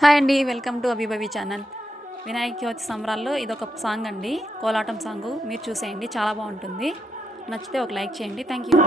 Hi అండి. Welcome to అభిభవి channel. Vinayaka Chavithi సంబరాల్లో ఇదొక సాంగ్ అండి. కోలాటం సాంగు. మీరు చూసేయండి, చాలా బాగుంటుంది. నచ్చితే ఒక లైక్ చేయండి. Thank you.